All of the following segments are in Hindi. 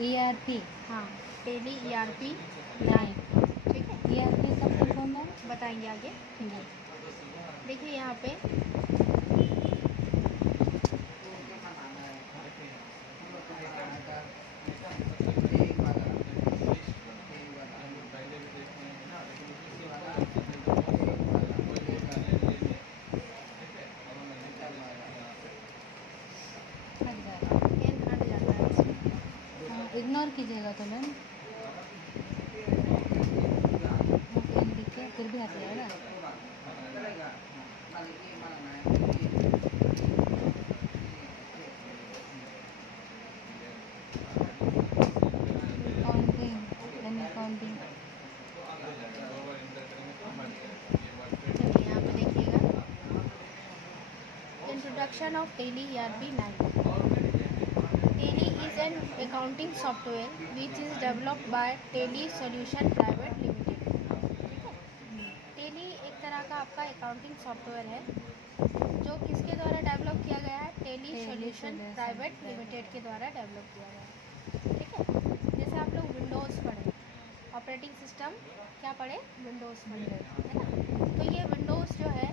ERP। हाँ, टेली ERP 9। नहीं, ठीक है, ERP का फुल फॉर्म है? बताएंगे आगे। जी। देखिए यहाँ पे हट जाएगा। पेन हट जाता है इसमें। हाँ, इग्नोर कीजिएगा तो मैम। पेन लिखे फिर भी हट जाएगा। Counting and counting. चलिए यहाँ पे देखिएगा, introduction of Tally ERP 9। Tally is an accounting software which is developed by Tally solution private limited. ठीक है, टेली एक तरह का आपका अकाउंटिंग सॉफ्टवेयर है जो किसके द्वारा डेवलप किया गया है? टेली सॉल्यूशन प्राइवेट लिमिटेड के द्वारा डेवलप किया गया है। ठीक है, जैसे आप लोग विंडोज़ पढ़े, ऑपरेटिंग सिस्टम क्या पढ़े? विंडोज़ पढ़े, है ना। तो ये विंडोज़ जो है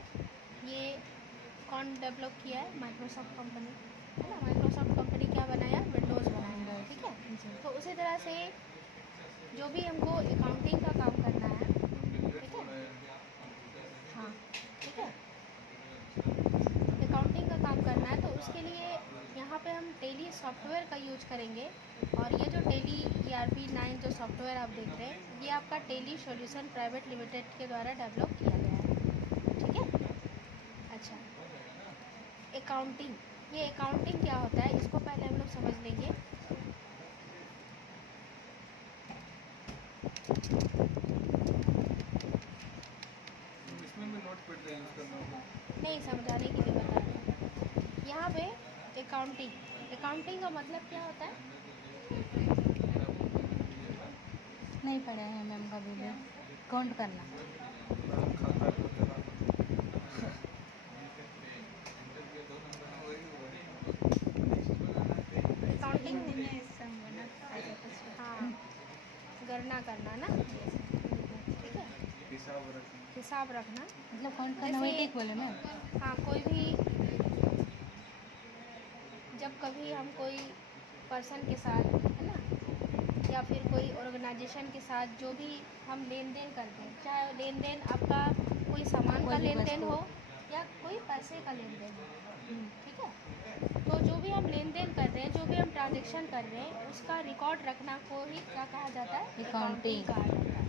ये कौन डेवलप किया है? माइक्रोसॉफ्ट कंपनी, है ना। माइक्रोसॉफ्ट कंपनी क्या बनाया? विंडोज़ बनाया। ठीक है, तो उसी तरह से जो भी हमको अकाउंटिंग का काम करना है, ठीक है, हाँ, ठीक है, अकाउंटिंग का काम करना है तो उसके लिए यहाँ पे हम टेली सॉफ्टवेयर का यूज करेंगे। और ये जो टेली ERP 9 जो सॉफ्टवेयर आप देख रहे हैं, ये आपका टेली सॉल्यूशन प्राइवेट लिमिटेड के द्वारा डेवलप किया गया है। ठीक है, अच्छा, अकाउंटिंग, ये अकाउंटिंग क्या होता है इसको पहले हम लोग समझ लेंगे। इसमें भी नोट पैड यूज करना होगा। नहीं, समझाने के लिए बता रहे हैं यहाँ पे। अकाउंटिंग, अकाउंटिंग का मतलब क्या होता है? नहीं पढ़े हैं मैम कभी भी। काउंट करना। खाता वगैरह अकाउंटिंग, हाँ, गणना करना ना, ठीक है, हिसाब रखना। हिसाब रखना। मतलब काउंट करना वही ठीक बोले मैम। हाँ, कोई भी जब कभी हम कोई पर्सन के साथ, है ना, या फिर कोई ऑर्गेनाइजेशन के साथ जो भी हम लेन देन करते हैं, चाहे लेन देन आपका कोई सामान का कोई भी लेन देन वस्तु। हो या कोई पैसे का लेन देन हो, ठीक है, तो जो भी हम लेन देन कर रहे हैं, जो भी हम ट्रांजेक्शन कर रहे हैं, उसका रिकॉर्ड रखना को ही क्या कहा जाता है? अकाउंटिंग कहा जाता है।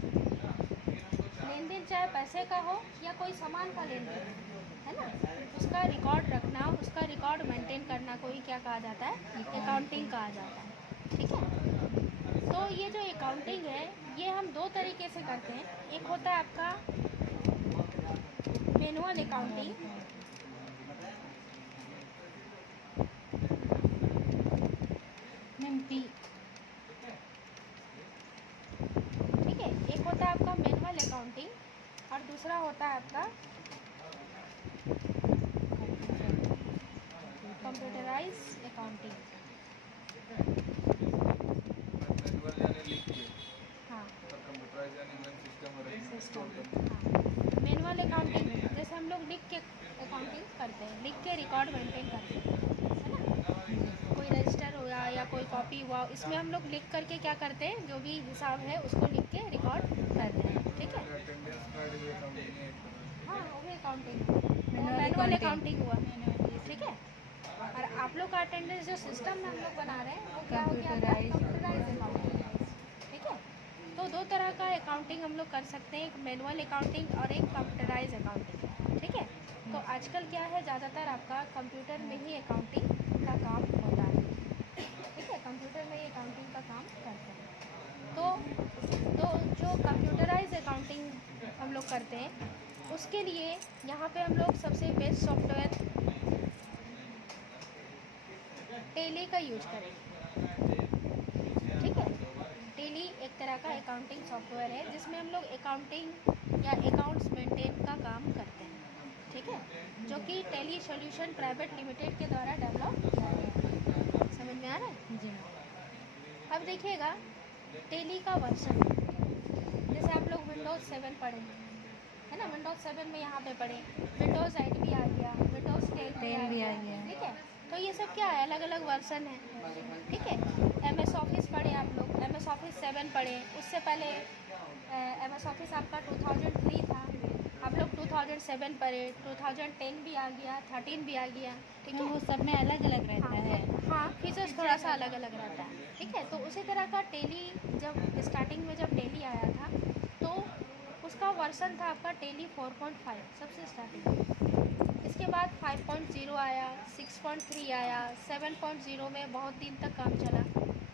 लेन देन चाहे पैसे का हो या कोई सामान का लेन देन, है ना, उसका रिकॉर्ड रखना, उसका रिकॉर्ड मेंटेन करना को ही क्या कहा जाता है? अकाउंटिंग कहा जाता है। ठीक है, तो ये जो अकाउंटिंग है ये हम दो तरीके से करते हैं। एक होता है आपका मैनुअल अकाउंटिंग, मैम पी। ठीक है, एक होता है आपका मैनुअल अकाउंटिंग और दूसरा होता है आपका कंप्यूटराइज अकाउंटिंग। मैनुअल यानी लिख के, हाँ, और कंप्यूटराइज यानी मेन सिस्टम में रखना, सिस्टम, स्टोर करना। हाँ, मैनुअल अकाउंटिंग जैसे हम लोग लिख के अकाउंटिंग करते हैं, लिख के रिकॉर्ड मेंटेन करते हैं, है ना। कोई रजिस्टर हुआ या कोई कॉपी हुआ, इसमें हम लोग लिख करके क्या करते हैं? जो भी हिसाब है उसको लिख के रिकॉर्ड करते हैं। ठीक है, अटेंडेंस कार्ड भी अकाउंटिंग है एक तरह से। हाँ, वो भी अकाउंटिंग, मैनुअल अकाउंटिंग हुआ। ठीक है, और आप लोग का अटेंडेंस जो सिस्टम में हम लोग बना रहे हैं वो क्या हो गया? Computerize accounting. ठीक है, तो दो तरह का अकाउंटिंग हम लोग कर सकते हैं, एक मैनुअल अकाउंटिंग और एक कंप्यूटराइज अकाउंटिंग। ठीक है, तो आजकल क्या है, ज़्यादातर आपका कंप्यूटर में ही अकाउंटिंग का काम होता है। ठीक है, कंप्यूटर में ही अकाउंटिंग का काम करते हैं। तो जो कंप्यूटराइज अकाउंटिंग हम लोग करते हैं उसके लिए यहाँ पे हम लोग सबसे बेस्ट सॉफ्टवेयर टेली का यूज करेंगे। ठीक है, टेली एक तरह का अकाउंटिंग सॉफ्टवेयर है जिसमें हम लोग अकाउंटिंग या अकाउंट्स मेंटेन का काम करते हैं। ठीक है, जो कि टेली सॉल्यूशन प्राइवेट लिमिटेड के द्वारा डेवलप किया गया है। समझ में आ रहा है? जी। अब देखिएगा टेली का वर्जन, जैसे आप लोग विंडोज़ 7 पढ़े है ना, विंडोज़ 7 में यहाँ पे पढ़े, विंडोज़ 8 भी आ गया, विंडोज़ 10 भी आ गया, ठीक है। तो ये सब क्या है, अलग अलग वर्जन है, ठीक है। MS ऑफिस पढ़े आप लोग, MS ऑफिस 7 पढ़े, उससे पहले MS ऑफिस आपका 2003 था, आप लोग 2007 पढ़े, 2010 भी आ गया, 13 भी आ गया, ठीक है। वो सब में अलग अलग रहता है। हाँ, फीचर्स थोड़ा सा अलग अलग रहता है, ठीक है। तो उसी तरह का टेली जब स्टार्टिंग में जब टेली आया था तो उसका वर्जन था आपका टेली 4.5 सबसे स्टार्टिंग। इसके बाद 5.0 आया, 6.3 आया, 7.0 में बहुत दिन तक काम चला,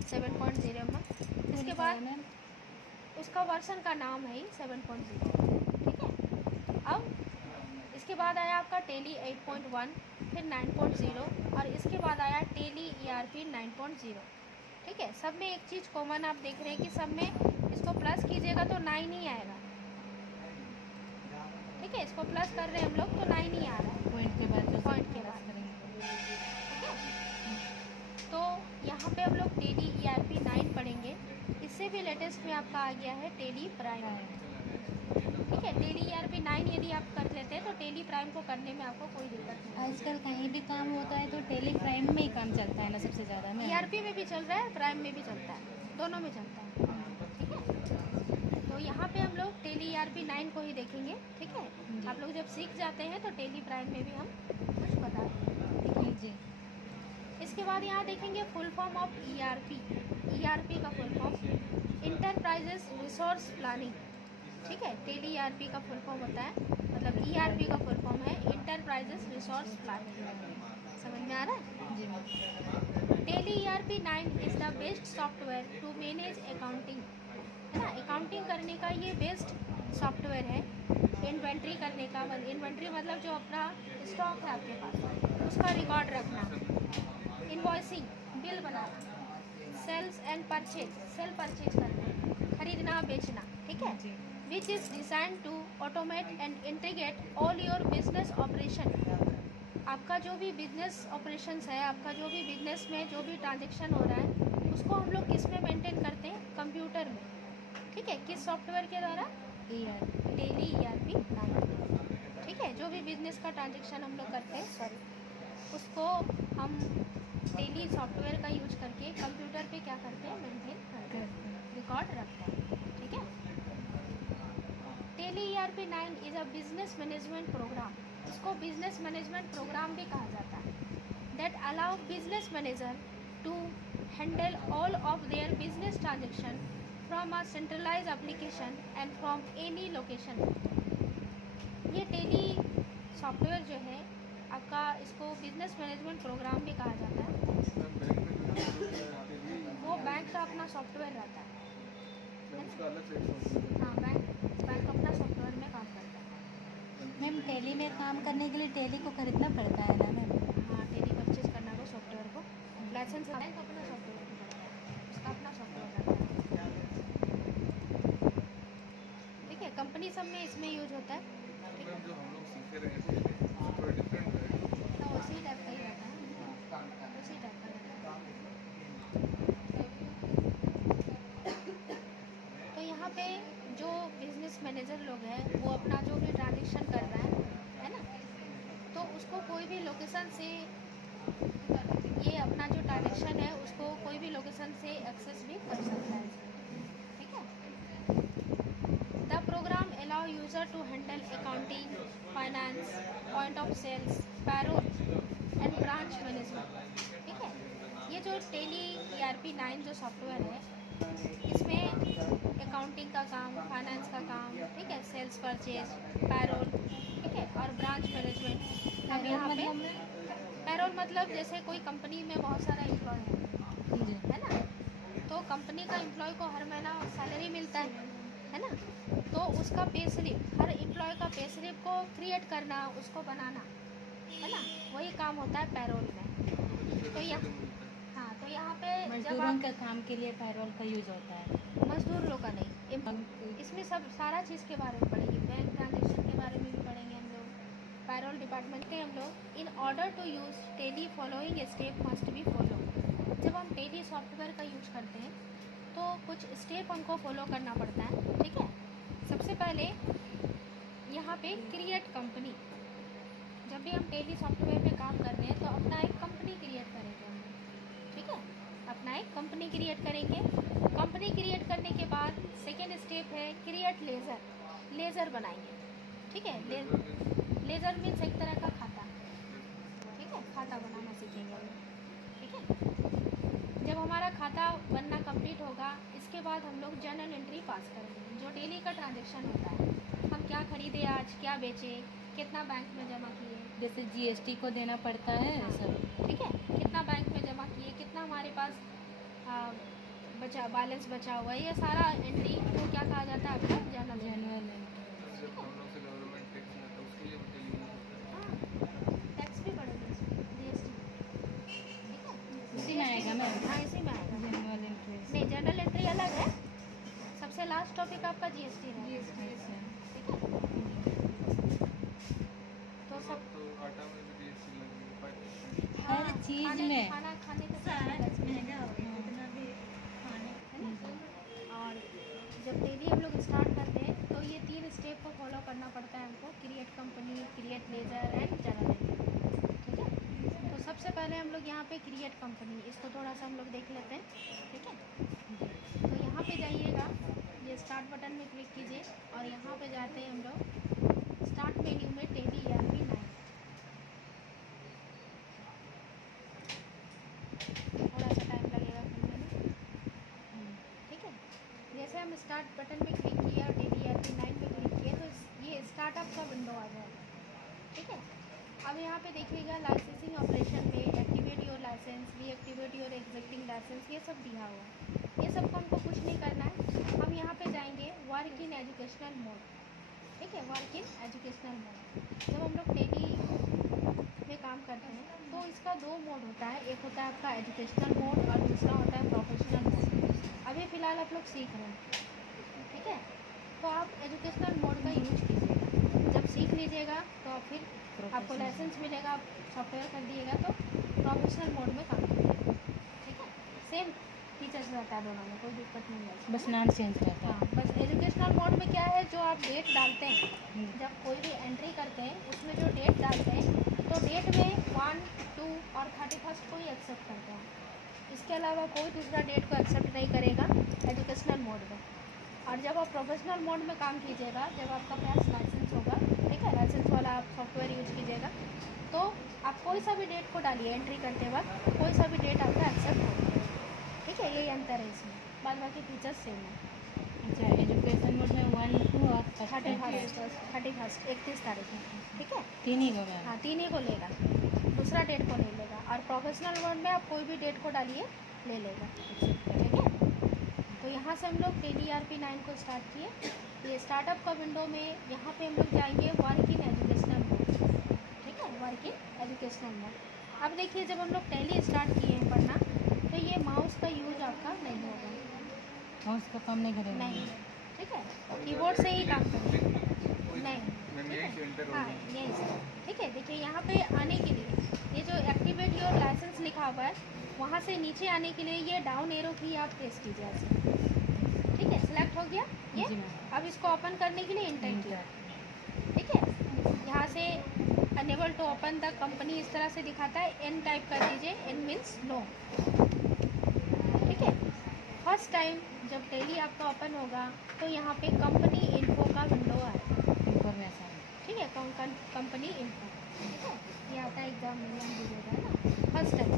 7.0 में। इसके बाद उसका वर्जन का नाम है ही 7.0, ठीक है। अब इसके बाद आया आपका टेली 8.1, फिर 9.0 और इसके बाद आया टेली ERP 9.0, ठीक है। सब में एक चीज़ कॉमन आप देख रहे हैं कि सब में इसको प्लस कीजिएगा तो 9 ही आएगा, ठीक है। इसको प्लस कर रहे हैं हम लोग तो 9 ही आ रहा है पॉइंट के बाद पॉइंट के बाद, ठीक है। तो यहाँ पे हम लोग टेली ERP 9 पढ़ेंगे। इससे भी लेटेस्ट में आपका आ गया है टेली प्राइम, ठीक है। टेली ERP 9 यदि आप कर लेते हैं तो टेली प्राइम को करने में आपको कोई दिक्कत नहीं। आजकल कहीं भी काम होता है तो टेली प्राइम में ही काम चलता है ना सबसे ज़्यादा में। ERP में भी चल रहा है, प्राइम में भी चलता है, दोनों में चलता है, ठीक है। तो यहाँ पे हम लोग टेली ERP 9 को ही देखेंगे, ठीक है। आप लोग जब सीख जाते हैं तो टेली प्राइम में भी हम कुछ बता देंगे, ठीक है जी। इसके बाद यहाँ देखेंगे फुल फॉर्म ऑफ ERP का full form enterprises resource planning, ठीक है। टेली ERP का फुल फॉर्म होता है, मतलब ERP का फुल फॉर्म है इंटरप्राइजेस रिसोर्स प्लानिंग, समझ में आ रहा है जी। Tally ERP 9 is the best software to manage accounting, है ना। अकाउंटिंग करने का ये बेस्ट सॉफ्टवेयर है। इन्वेंट्री करने का, इन्वेंट्री मतलब जो अपना स्टॉक है आपके पास उसका रिकॉर्ड रखना, इन्वॉइसिंग बिल बनाना, sales and purchase, sale purchase करना, खरीदना बेचना, ठीक है। जी। Which is design to automate and integrate all your business operation, आपका जो भी बिजनेस ऑपरेशंस है, आपका जो भी बिजनेस में जो भी ट्रांजेक्शन हो रहा है उसको हम लोग किस में मेंटेन करते हैं, कंप्यूटर में, ठीक है। किस सॉफ्टवेयर के द्वारा, टेली ERP 9, ठीक है। जो भी बिजनेस का ट्रांजेक्शन हम लोग करते हैं उसको हम टेली सॉफ्टवेयर का यूज करके कंप्यूटर पे क्या करते हैं, मेंटेन करते हैं, रिकॉर्ड रखते हैं, ठीक है। Tally ERP 9 is a business management program, इसको बिजनेस मैनेजमेंट प्रोग्राम भी कहा जाता है, that allow business manager to handle all of their business transaction from a centralize application and from any location. ये टेली सॉफ्टवेयर जो है आपका, इसको बिजनेस मैनेजमेंट प्रोग्राम भी कहा जाता है। वो बैंक का अपना सॉफ्टवेयर रहता है, हाँ, बैंक अपना सॉफ्टवेयर में काम करता है। मैम टेली में काम करने के लिए टेली को खरीदना पड़ता है ना मैम? हाँ, टेली परचेज करना हो सॉफ्टवेयर को, लाइसेंस बैंक अपना सॉफ्टवेयर भी करता है, उसका अपना सॉफ्टवेयर रहता है, ठीक है। कंपनी सब में इसमें यूज होता है, ठीक है। जो हम लोग सीखे रहे थे वो थोड़ा डिफरेंट है। तो उसी टाइप का ही रहता है, उसी टाइप का रहता है। तो यहाँ पे जो बिजनेस मैनेजर लोग हैं वो अपना जो भी ट्रांजेक्शन कर रहा है ना, तो उसको कोई भी लोकेशन से, ये अपना जो ट्रांजेक्शन है उसको कोई भी लोकेशन से एक्सेस भी कर सकता है, ठीक है। The program allow user to handle accounting, finance, point of sales, payroll and branch management, ठीक है। ये जो टेली ERP 9 जो सॉफ्टवेयर है इसमें अकाउंटिंग का काम, फाइनेंस का काम, ठीक है, सेल्स परचेज, पैरोल, ठीक है, और ब्रांच मैनेजमेंट। अब यहाँ पे पैरोल मतलब जैसे कोई कंपनी में बहुत सारा एम्प्लॉय है ना, तो कंपनी का एम्प्लॉय को हर महीना सैलरी मिलता है ना, तो उसका पे स्लिप, हर एम्प्लॉय का पे स्लिप को क्रिएट करना, उसको बनाना, है ना, वही काम होता है पैरोल में। तो यहाँ, हाँ, तो यहाँ पे जब मजदूरों का काम के लिए पैरोल का यूज होता है। मजदूर लोग का नहीं, इसमें सब सारा चीज़ के बारे में पढ़ेंगे, बैंक ट्रांजेक्शन के बारे में भी पढ़ेंगे हम लोग, पैरोल डिपार्टमेंट के हम लोग। In order to use Tally following step must be follow. जब हम टेली सॉफ्टवेयर का यूज करते हैं तो कुछ स्टेप हमको फॉलो करना पड़ता है, ठीक है। सबसे पहले यहाँ पे क्रिएट कंपनी, जब भी हम टेली सॉफ्टवेयर पे काम कर रहे हैं तो अपना एक कंपनी क्रिएट करेंगे हम, ठीक है। अपना एक कंपनी क्रिएट करेंगे। कंपनी क्रिएट करने के बाद सेकेंड स्टेप है क्रिएट लेज़र, लेज़र बनाएंगे, ठीक है। लेज़र मीन्स एक तरह का खाता, ठीक है, खाता बनाना सीखेंगे हम, ठीक है। जब हमारा खाता बनना कंप्लीट होगा, इसके बाद हम लोग जर्नल एंट्री पास करेंगे, जो डेली का ट्रांजेक्शन होता है, हम क्या खरीदे आज, क्या बेचे, कितना बैंक में जमा किए, जैसे जीएसटी को देना पड़ता है सब, ठीक है, कितना बैंक में जमा किए, कितना हमारे पास बचा, बैलेंस बचा हुआ है, ये सारा एंट्री को क्या कहा जाता है, आपका जर्नल जनरल जब हम लोग से गवर्नमेंट टैक्स लेता है उसके लिए टेली यूज होता है। टैक्स भी बढ़ेगा जीएसटी, ठीक है, उसी में आएगा मैम, हाँ इसी में आएगा। General entry. नहीं, जनरल एंट्री अलग है, सबसे लास्ट टॉपिक आपका जीएसटी है, ठीक है। तो सब तो आटा में भी जीएसटी लगेगी 5%। हर चीज में। खाना खाने का सारा महंगा हो गया, जितना भी खाने, है ना। और जब डेली हम लोग स्टार्ट करते हैं तो ये 3 स्टेप को फॉलो करना पड़ता है हमको, create company, create ledger and journal entry, ठीक है। तो सबसे पहले हम लोग यहाँ पे क्रिएट कंपनी, इसको थोड़ा सा हम लोग देख लेते हैं, ठीक है। तो यहाँ पे जाइएगा, ये स्टार्ट बटन में क्लिक कीजिए और यहाँ पे जाते हैं हम लोग स्टार्ट मेन्यू में टेली ERP 9, थोड़ा सा टाइम लगेगा खुलने में, ठीक है। जैसे हम स्टार्ट बटन में क्लिक किया और टेली ERP 9 में क्लिक किए तो ये स्टार्टअप का विंडो आ जाएगा, ठीक है। अब यहाँ पे देखिएगा लाइसेंसिंग ऑपरेशन में activate your licence, reactivate your existing licence, ये सब दिया हुआ है। ये सब को हमको कुछ नहीं करना है। हम यहाँ पे जाएंगे वर्क इन एजुकेशनल मोड, ठीक है, वर्क इन एजुकेशनल मोड। जब हम लोग टेली में काम करते हैं तो इसका 2 मोड होता है, एक होता है आपका एजुकेशनल मोड और दूसरा होता है प्रोफेशनल मोड। अभी फ़िलहाल आप लोग सीख रहे हैं, ठीक है, तो आप एजुकेशनल मोड का यूज कीजिएगा। जब सीख लीजिएगा तो आप फिर आपको लाइसेंस मिलेगा, आप सॉफ्टवेयर कर दिएगा तो प्रोफेशनल मोड में काम करिएगा, ठीक है। सेम फीचर्स रहता है दोनों में, कोई दिक्कत नहीं है, बस नाम चेंज रहता है। हाँ, बस एजुकेशनल मोड में क्या है, जो आप डेट डालते हैं, जब कोई भी एंट्री करते हैं उसमें जो डेट डालते हैं तो डेट में 1, 2 और 31 को ही एक्सेप्ट करते हैं, इसके अलावा कोई दूसरा डेट को एक्सेप्ट नहीं करेगा एजुकेशनल मोड में। और जब आप प्रोफेशनल मोड में काम कीजिएगा, जब आपका पास लाइसेंस होगा, ठीक है, लाइसेंस वाला आप सॉफ्टवेयर यूज कीजिएगा तो आप कोई सा भी डेट को डालिए एंट्री करते वक्त, कोई सा भी डेट आपका एक्सेप्ट होगा, ठीक है। यही अंतर है इसमें, बाद बाकी फीचर्स सेम है। अच्छा, एजुकेशन मोड में 1, 2 और 31 31 तारीख है, ठीक है। 3 ही को मैम। हाँ, 3 ही को लेगा, दूसरा डेट को नहीं लेगा। और प्रोफेशनल मोड में आप कोई भी डेट को डालिए, ले लेगा, ठीक है। तो यहाँ से हम लोग टेली ERP 9 को स्टार्ट किए। ये स्टार्टअप का विंडो में यहाँ पे हम लोग जाएंगे वर्क इन एजुकेशनल मोड, ठीक है, वर्क इन एजुकेशनल मोड। अब देखिए, जब हम लोग टेली स्टार्ट किए हैं पढ़ना तो ये माउस का यूज आपका नहीं होगा, माउस का काम नहीं करेगा, नहीं, ठीक है, कीबोर्ड से ही काम करेंगे, नहीं, मैम यही से एंटर हाँ होगी। यही से, ठीक है। देखिए यहाँ पे आने के लिए ये जो एक्टिवेट योर लाइसेंस लिखा हुआ है, वहाँ से नीचे आने के लिए ये डाउन एरो की आप प्रेस कीजिए ऐसे, ठीक है, सिलेक्ट हो गया ये। जी मैम। अब इसको ओपन करने के लिए इंटर किया, ठीक है। यहाँ से enable to open the company इस तरह से दिखाता है, एन टाइप कर दीजिए, एन मीन्स नो, ठीक है। फर्स्ट टाइम जब टेली आपका ओपन होगा तो यहाँ पे कंपनी इन्फो का विंडो आएगा, इंफॉर्मेशन, ठीक है, कंपनी इन्फो, ठीक है, ये आता है एग्जाम में दीजिएगा, है ना, फर्स्ट टाइम।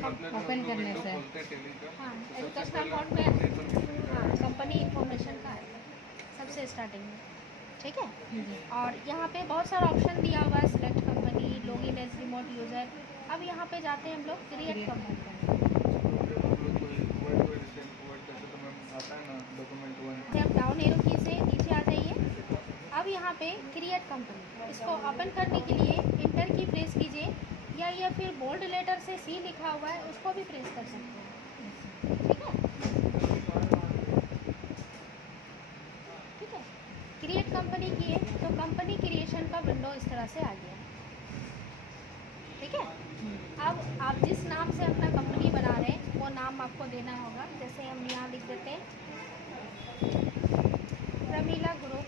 मतलब ओपन करने से खोलते हैं टेली का, हाँ, तो सबसे एजुकेशनल पहला मोड में इन्फॉर्मेशन का हाँ कंपनी इन्फॉर्मेशन का आएगा सबसे स्टार्टिंग में, ठीक है। जी। और यहाँ पे बहुत सारा ऑप्शन दिया हुआ है, select company, login as remote user. अब यहाँ पे जाते हैं हम लोग क्रिएट कंपनी, हम लोग कोई वर्ड करते तो मैम आता है ना डॉक्यूमेंट 1। से आप डाउन एरो की से नीचे आ जाइए। अब यहाँ पे क्रिएट कंपनी, इसको ओपन करने के लिए इंटर की प्रेस कीजिए, या फिर बोल्ड लेटर से C लिखा हुआ है उसको भी प्रेस कर सकते हैं, ठीक है, ठीक है। क्रिएट कंपनी किए तो कंपनी क्रिएशन का विंडो इस तरह से आ गया, ठीक है। अब आप जिस नाम से अपना कंपनी बना रहे हैं वो नाम नाम आपको देना होगा। जैसे हम यहाँ लिख देते हैं प्रमीला ग्रुप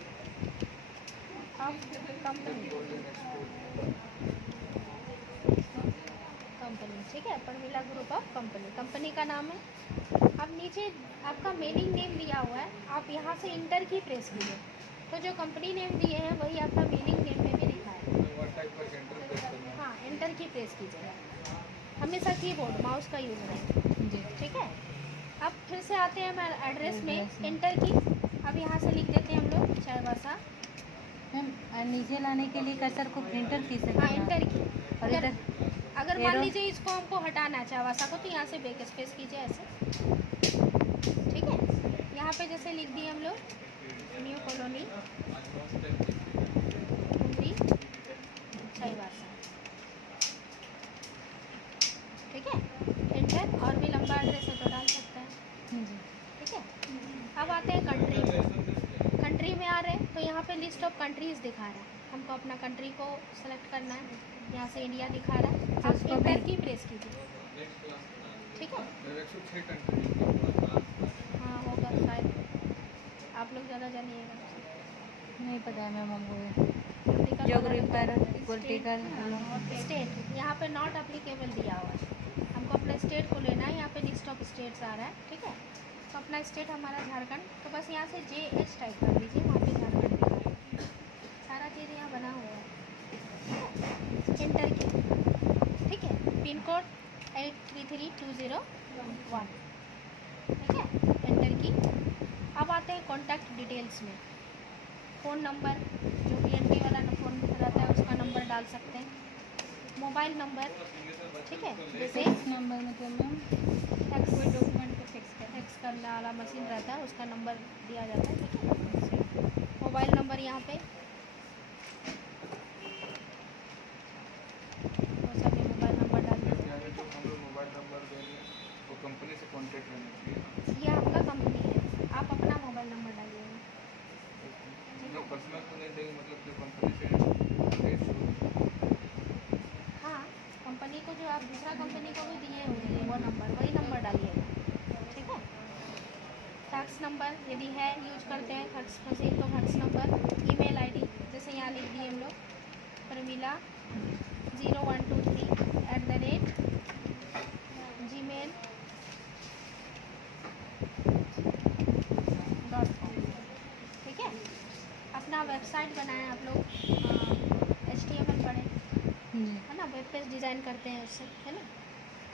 ऑफ कंपनी, ठीक है, Pramila group of company, company का नाम है। अब नीचे आपका मेलिंग नेम दिया हुआ है, आप यहाँ से इंटर की प्रेस कीजिए, तो जो कंपनी नेम दिए हैं वही आपका मेलिंग नेम में भी लिखा है। हाँ, इंटर की प्रेस कीजिएगा, हमेशा कीबोर्ड माउस का यूज़ करें जी। ठीक है। अब फिर से आते हैं हमारे एड्रेस में, इंटर की, अब यहाँ से लिख देते हैं हम लोग चाईबासा। मैम नीचे लाने के लिए कर्सर को प्रिंटर की से हाँ, इंटर की। और अगर इधर अगर मान लीजिए इसको हमको हटाना है चाईबासा को, तो यहाँ से बैक स्पेस कीजिए ऐसे, ठीक है। यहाँ पे जैसे लिख दिए हम लोग न्यू कॉलोनी कुमरी चाईबासा, ठीक है, इंटर। और भी लंबा एड्रेस है तो डाल सकते हैं, जी। ठीक है। अब आते हैं कंट्री में, कंट्री में आ रहे हैं तो यहाँ पे लिस्ट ऑफ कंट्रीज़ दिखा रहा है, हमको अपना कंट्री को सेलेक्ट करना है। यहाँ से इंडिया दिखा रहा है, आप उसको इंटर भी- की प्रेस कीजिए, ठीक है। 106 कंट्री। हाँ होगा शायद, आप लोग ज़्यादा जानिएगा। नहीं पता है मैम हमको, Political geographer state, political state, यहाँ पे नॉट अप्लीकेबल दिया हुआ है, हमको अपना स्टेट को लेना है। यहाँ पे लिस्ट ऑफ स्टेट्स आ रहा है, ठीक है। तो अपना स्टेट हमारा झारखंड, तो बस यहाँ से JH टाइप कर दीजिए, वहाँ पे झारखंड दिखा रहा है, सारा चीज़ यहाँ बना हुआ है। इंटर की, ठीक है, पिन कोड 833201, ठीक है, एंटर की। अब आते हैं कॉन्टैक्ट डिटेल्स में, फ़ोन नंबर, जो BNB वाला फ़ोन रहता है उसका नंबर डाल सकते हैं, मोबाइल नंबर, ठीक है, जैसे नंबर मतलब मैम फैक्स, कोई डॉक्यूमेंट को फैक्स करने वाला मशीन रहता है उसका नंबर दिया जाता है, ठीक है। मोबाइल नंबर यहाँ पे वो सभी मोबाइल नंबर डाल दीजिए, यानी जो हम लोग मोबाइल नंबर देंगे वो कंपनी से कॉन्टेक्ट करना चाहिए। ये आपका कंपनी है, आप अपना मोबाइल नंबर डालिएगा, जो पर्सनल को नहीं देंगे, मतलब जो कंपनी से हाँ, कंपनी को जो आप दूसरा कंपनी को भी दिए होंगे वो नंबर, वही नंबर डालिएगा, ठीक है। फैक्स नंबर यदि है यूज करते हैं फैक्स मशीन, तो फैक्स नंबर। ईमेल आईडी जैसे यहाँ लिख दिए हम लोग प्रमीला 0123@gmail.com, ठीक है। अपना वेबसाइट बनाएं आप लोग, HTML पढ़ें, जी। है ना, वेब पेज डिज़ाइन करते हैं उससे, है ना।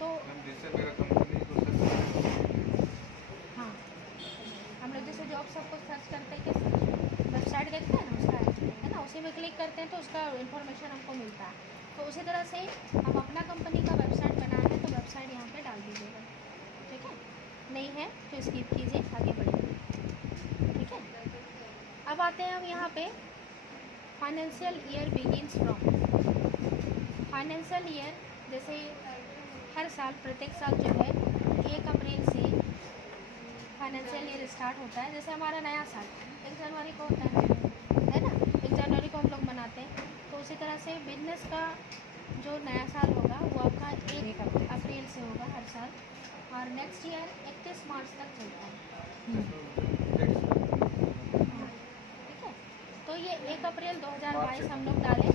तो जिससे मेरा कंपनी को सर्च हाँ, हम लोग जैसे जॉब सबको सर्च करते हैं, कैसे वेबसाइट देखते हैं ना उसका, है ना, उसी में क्लिक करते हैं तो उसका इन्फॉर्मेशन हमको मिलता है। तो उसी तरह से हम अपना कंपनी का वेबसाइट बनाए हैं तो वेबसाइट यहाँ पे डाल दीजिएगा, ठीक है। नहीं है तो स्किप कीजिए, आगे बढ़िए, ठीक है। अब आते हैं हम यहाँ पे financial year begins from, financial year जैसे हर साल, प्रत्येक साल जो है 1 अप्रैल से फाइनेंशियल ईयर स्टार्ट होता है। जैसे हमारा नया साल 1 जनवरी को होता है ना, 1 जनवरी को हम लोग मनाते हैं। तो उसी तरह से बिजनेस का जो नया साल होगा वो आपका 1 अप्रैल से होगा हर साल, और नेक्स्ट ईयर 31 मार्च तक चलता है, ठीक है। तो ये 1 अप्रैल 2022 हम लोग डालें,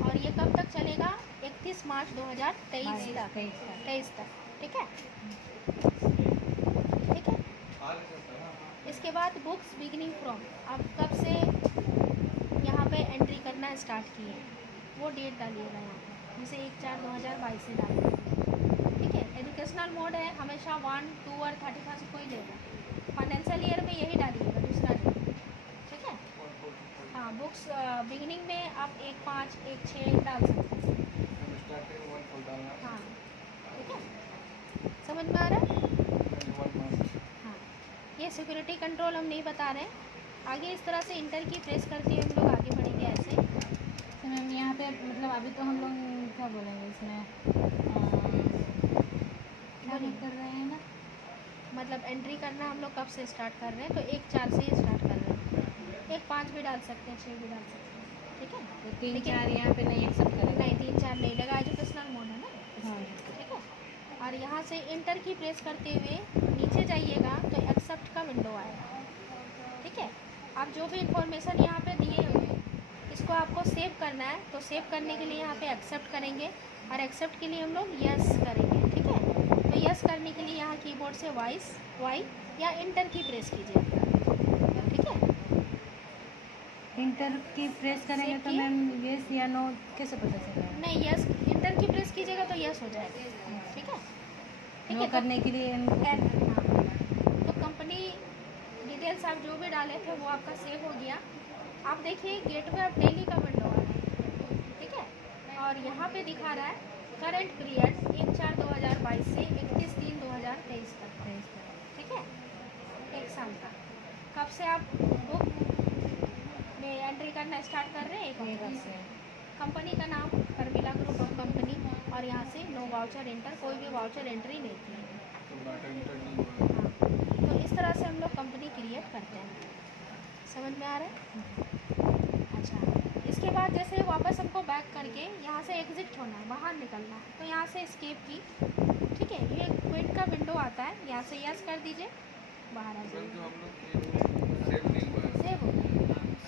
और ये कब तक चलेगा, 31 मार्च 2023 तक, ठीक है, ठीक है। इसके बाद बुक्स बिगिनिंग फ्रॉम, आप कब से यहाँ पे एंट्री करना स्टार्ट किए वो डेट डालिएगा यहाँ पे, जैसे 1/4/2022 से डालिए, ठीक है। एजुकेशनल मोड है हमेशा 1, 2 और 31 कोई लेगा, फाइनेंशियल ईयर में यही डालिएगा दूसरा डेट, ठीक है। हाँ, बुक्स बिगिनिंग में आप 1/5, 1/6 डाल सकते हैं, हाँ, ठीक है। समझ में आ रहा है। हाँ, ये सिक्योरिटी कंट्रोल हम नहीं बता रहे हैं। आगे इस तरह से इंटर की प्रेस करते हुए हम लोग आगे बढ़ेंगे ऐसे। तो मैम यहाँ पे मतलब अभी तो हम लोग क्या बोलेंगे इसमें, क्या कर रहे हैं ना, मतलब एंट्री करना हम लोग कब से स्टार्ट कर रहे हैं, तो 1/4 से ही स्टार्ट कर रहे हैं, 1/5 भी डाल सकते हैं, 6 भी डाल सकते हैं, ठीक है। तो 3 लेकिन 4 यहाँ पे नहीं एक्सेप्ट करेंगे। नहीं, 3 4 नहीं लगा, एजुकेशनल मोड है ना, हाँ। ठीक है। और यहाँ से इंटर की प्रेस करते हुए नीचे जाइएगा तो एक्सेप्ट का विंडो आएगा। ठीक है, आप जो भी इंफॉर्मेशन यहाँ पे दिए हुए इसको आपको सेव करना है, तो सेव करने के लिए यहाँ पे एक्सेप्ट करेंगे और एक्सेप्ट के लिए हम लोग यस करेंगे। ठीक है, तो यस करने के लिए यहाँ कीबोर्ड से वाई या इंटर की प्रेस कीजिए। ठीक है, इंटर की प्रेस करेंगे तो मैम यस या नो कैसे पता चलेगा? नहीं यस, इंटर की प्रेस कीजिएगा तो यस हो जाएगा। ठीक है, ठीक नो है, करने के लिए तो कंपनी डिटेल्स आप जो भी डाले थे वो आपका सेव हो गया। आप देखिए गेटवे ऑफ टेली का विंडो आ रहा है। ठीक है, और यहाँ पे दिखा रहा है करंट पीरियड 1/4/2022 से 31/3/2023 तक। ठीक है, एक साल का। कब से आप बुक में एंट्री करना स्टार्ट कर रहे हैं? एक अप्रैल से। कंपनी का नाम परमिला ग्रुप ऑफ कंपनी, और यहाँ से नो वाउचर एंटर, कोई भी वाउचर एंट्री नहीं की है। तो डाटा इंटर नहीं हुआ। तो इस तरह से हम लोग कंपनी क्रिएट करते हैं। समझ में आ रहा है? अच्छा, इसके बाद जैसे वापस हमको बैक करके यहाँ से एग्जिट होना है, बाहर निकलना है, तो यहाँ से एस्केप की। ठीक है, ये क्विट का विंडो आता है, यहाँ से यस कर दीजिए, बाहर आ सर जाइए। जो हम लोग सेव नहीं हुआ है सेव हो गया।